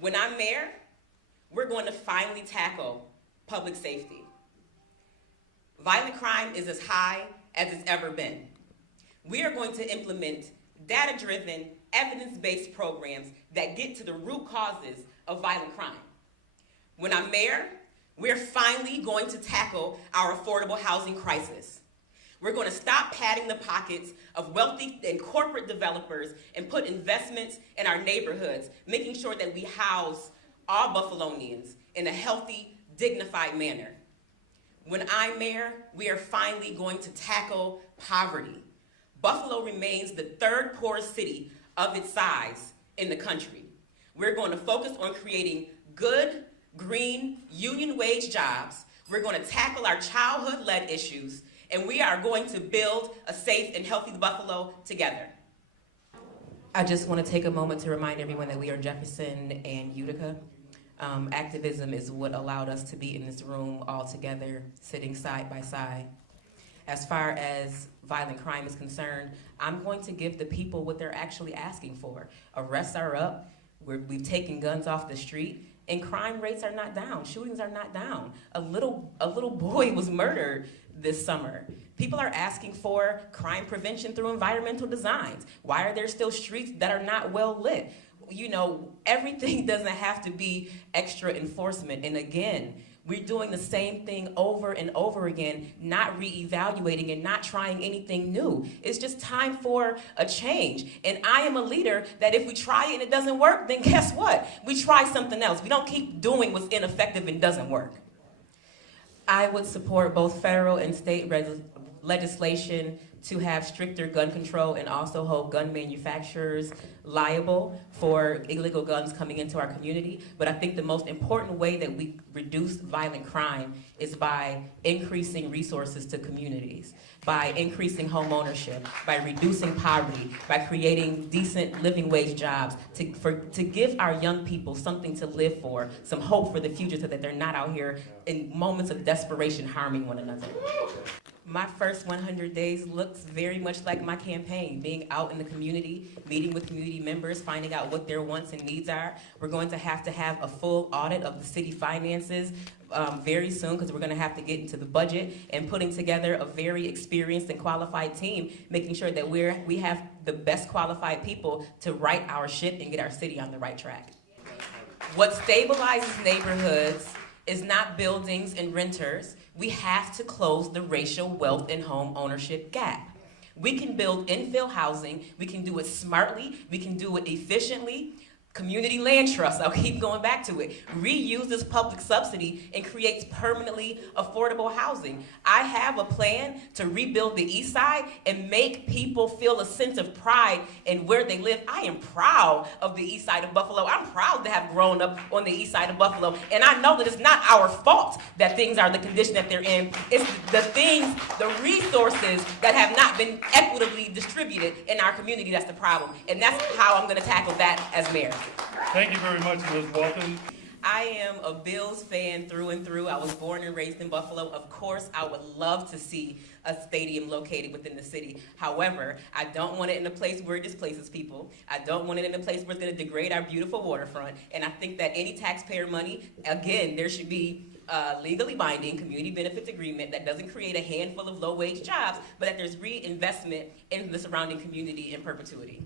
When I'm mayor, we're going to finally tackle public safety. Violent crime is as high as it's ever been. We are going to implement data-driven, evidence-based programs that get to the root causes of violent crime. When I'm mayor, we're finally going to tackle our affordable housing crisis. We're going to stop padding the pockets of wealthy and corporate developers and put investments in our neighborhoods, making sure that we house all Buffalonians in a healthy, dignified manner. When I'm mayor, we are finally going to tackle poverty. Buffalo remains the third poorest city of its size in the country. We're going to focus on creating good, green, union wage jobs. We're going to tackle our childhood-led issues, and we are going to build a safe and healthy Buffalo together. I just want to take a moment to remind everyone that we are Jefferson and Utica. Activism is what allowed us to be in this room all together, sitting side by side. As far as violent crime is concerned, I'm going to give the people what they're actually asking for. Arrests are up, we've taken guns off the street, and crime rates are not down, shootings are not down. A little boy was murdered this summer. People are asking for crime prevention through environmental designs. Why are there still streets that are not well lit? You know, everything doesn't have to be extra enforcement. And again, we're doing the same thing over and over again, not reevaluating and not trying anything new. It's just time for a change. And I am a leader that if we try it and it doesn't work, then guess what? We try something else. We don't keep doing what's ineffective and doesn't work. I would support both federal and state legislation to have stricter gun control and also hold gun manufacturers liable for illegal guns coming into our community. But I think the most important way that we reduce violent crime is by increasing resources to communities, by increasing home ownership, by reducing poverty, by creating decent living wage jobs, to give our young people something to live for, some hope for the future so that they're not out here in moments of desperation harming one another. My first 100 days looks very much like my campaign, being out in the community, meeting with community members, finding out what their wants and needs are. We're going to have a full audit of the city finances very soon, because we're going to have to get into the budget and putting together a very experienced and qualified team, making sure that we have the best qualified people to right our ship and get our city on the right track. What stabilizes neighborhoods is not buildings and renters. We have to close the racial wealth and home ownership gap. We can build infill housing, we can do it smartly, we can do it efficiently. Community land trust, I'll keep going back to it, reuses public subsidy and creates permanently affordable housing. I have a plan to rebuild the East Side and make people feel a sense of pride in where they live. I am proud of the East Side of Buffalo. I'm proud to have grown up on the East Side of Buffalo, and I know that it's not our fault that things are the condition that they're in. It's the resources that have not been equitably distributed in our community that's the problem, and that's how I'm gonna tackle that as mayor. Thank you very much, Ms. Walton. I am a Bills fan through and through. I was born and raised in Buffalo. Of course, I would love to see a stadium located within the city. However, I don't want it in a place where it displaces people. I don't want it in a place where it's going to degrade our beautiful waterfront. And I think that any taxpayer money, again, there should be a legally binding community benefits agreement that doesn't create a handful of low-wage jobs, but that there's reinvestment in the surrounding community in perpetuity.